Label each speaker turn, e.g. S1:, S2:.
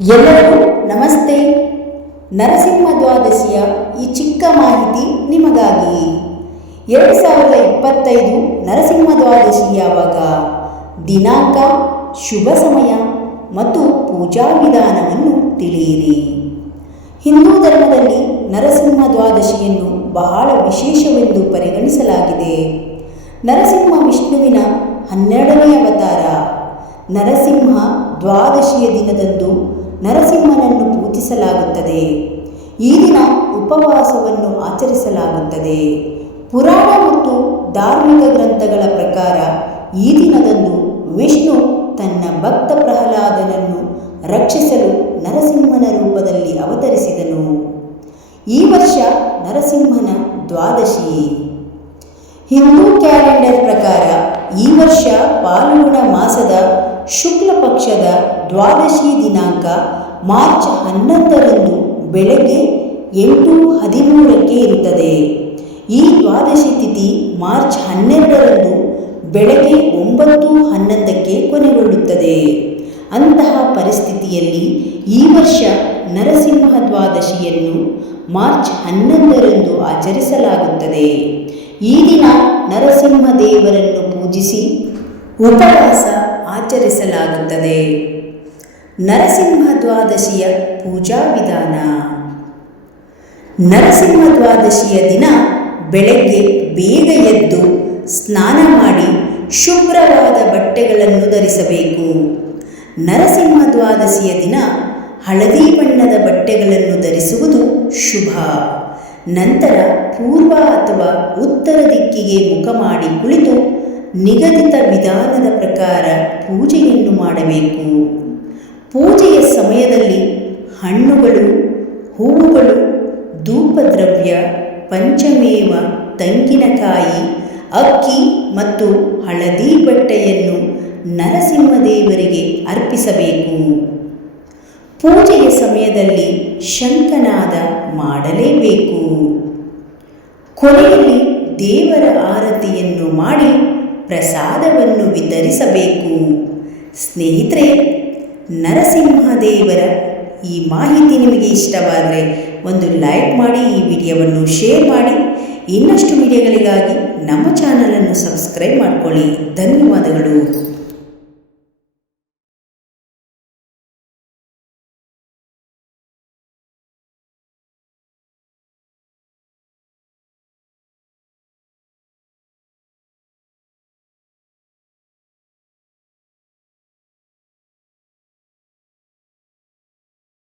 S1: ಎಲ್ಲರಿಗೂ ನಮಸ್ತೆ. ನರಸಿಂಹ ದ್ವಾದಶಿಯ ಈ ಚಿಕ್ಕ ಮಾಹಿತಿ ನಿಮಗಾಗಿ. ಎರಡು ಸಾವಿರದ ಇಪ್ಪತ್ತೈದು ನರಸಿಂಹ ದ್ವಾದಶಿ ಯಾವಾಗ? ದಿನಾಂಕ, ಶುಭ ಸಮಯ ಮತ್ತು ಪೂಜಾ ವಿಧಾನವನ್ನು ತಿಳಿಯಿರಿ. ಹಿಂದೂ ಧರ್ಮದಲ್ಲಿ ನರಸಿಂಹ ದ್ವಾದಶಿಯನ್ನು ಬಹಳ ವಿಶೇಷವೆಂದು ಪರಿಗಣಿಸಲಾಗಿದೆ. ನರಸಿಂಹ ವಿಷ್ಣುವಿನ ಹನ್ನೆರಡನೇ ಅವತಾರ. ನರಸಿಂಹ ದ್ವಾದಶಿಯ ದಿನದಂದು ನರಸಿಂಹನನ್ನು ಪೂಜಿಸಲಾಗುತ್ತದೆ. ಈ ದಿನ ಉಪವಾಸವನ್ನು ಆಚರಿಸಲಾಗುತ್ತದೆ. ಪುರಾಣ ಮತ್ತು ಧಾರ್ಮಿಕ ಗ್ರಂಥಗಳ ಪ್ರಕಾರ ಈ ದಿನದಂದು ವಿಷ್ಣು ತನ್ನ ಭಕ್ತ ಪ್ರಹ್ಲಾದನನ್ನು ರಕ್ಷಿಸಲು ನರಸಿಂಹನ ರೂಪದಲ್ಲಿ ಅವತರಿಸಿದನು. ಈ ವರ್ಷ ನರಸಿಂಹನ ದ್ವಾದಶಿ. ಹಿಂದೂ ಕ್ಯಾಲೆಂಡರ್ ಪ್ರಕಾರ ಈ ವರ್ಷ ಪಾಲ್ಗುಣ ಮಾಸದ ಶುಕ್ಲ ಪಕ್ಷದ ದ್ವಾದಶಿ ದಿನಾಂಕ ಮಾರ್ಚ್ ಹನ್ನೊಂದರಂದು ಬೆಳಗ್ಗೆ ಎಂಟು ಹದಿಮೂರಕ್ಕೆ ಇರುತ್ತದೆ. ಈ ದ್ವಾದಶಿ ತಿಥಿ ಮಾರ್ಚ್ ಹನ್ನೆರಡರಂದು ಬೆಳಗ್ಗೆ ಒಂಬತ್ತು ಹನ್ನೊಂದಕ್ಕೆ ಕೊನೆಗೊಳ್ಳುತ್ತದೆ. ಅಂತಹ ಪರಿಸ್ಥಿತಿಯಲ್ಲಿ ಈ ವರ್ಷ ನರಸಿಂಹ ದ್ವಾದಶಿಯನ್ನು ಮಾರ್ಚ್ ಹನ್ನೊಂದರಂದು ಆಚರಿಸಲಾಗುತ್ತದೆ. ಈ ದಿನ ನರಸಿಂಹ ದೇವರನ್ನು ಪೂಜಿಸಿ ಉಪವಾಸ ಆಚರಿಸಲಾಗುತ್ತದೆ. ನರಸಿಂಹ ದ್ವಾದಶಿಯ ಪೂಜಾ ವಿಧಾನ. ನರಸಿಂಹ ದ್ವಾದಶಿಯ ದಿನ ಬೆಳಗ್ಗೆ ಬೇಗ ಎದ್ದು ಸ್ನಾನ ಮಾಡಿ ಶುಭ್ರವಾದ ಬಟ್ಟೆಗಳನ್ನು ಧರಿಸಬೇಕು. ನರಸಿಂಹ ದ್ವಾದಶಿಯ ದಿನ ಹಳದಿ ಬಣ್ಣದ ಬಟ್ಟೆಗಳನ್ನು ಧರಿಸುವುದು ಶುಭ. ನಂತರ ಪೂರ್ವ ಅಥವಾ ಉತ್ತರ ದಿಕ್ಕಿಗೆ ಮುಖ ಮಾಡಿ ಕುಳಿತು ನಿಗದಿತ ವಿಧಾನದ ಪ್ರಕಾರ ಪೂಜೆಯನ್ನು ಮಾಡಬೇಕು. ಪೂಜೆಯ ಸಮಯದಲ್ಲಿ ಹಣ್ಣುಗಳು, ಹೂವುಗಳು, ಧೂಪದ್ರವ್ಯ, ಪಂಚಮೇವ, ತೆಂಗಿನಕಾಯಿ, ಅಕ್ಕಿ ಮತ್ತು ಹಳದಿ ಬಟ್ಟೆಯನ್ನು ನರಸಿಂಹದೇವರಿಗೆ ಅರ್ಪಿಸಬೇಕು. ಪೂಜೆಯ ಸಮಯದಲ್ಲಿ ಶಂಖನಾದ ಮಾಡಲೇಬೇಕು. ಕೊನೆಯಲ್ಲಿ ದೇವರ ಆರತಿಯನ್ನು ಮಾಡಿ ಪ್ರಸಾದವನ್ನು ವಿತರಿಸಬೇಕು. ಸ್ನೇಹಿತರೆ, ನರಸಿಂಹದೇವರ ಈ ಮಾಹಿತಿ ನಿಮಗೆ ಇಷ್ಟವಾದರೆ ಒಂದು ಲೈಕ್ ಮಾಡಿ, ಈ ವಿಡಿಯೋವನ್ನು ಶೇರ್ ಮಾಡಿ. ಇನ್ನಷ್ಟು ವಿಡಿಯೋಗಳಿಗಾಗಿ ನಮ್ಮ ಚಾನಲನ್ನು ಸಬ್ಸ್ಕ್ರೈಬ್ ಮಾಡಿಕೊಳ್ಳಿ. ಧನ್ಯವಾದಗಳು.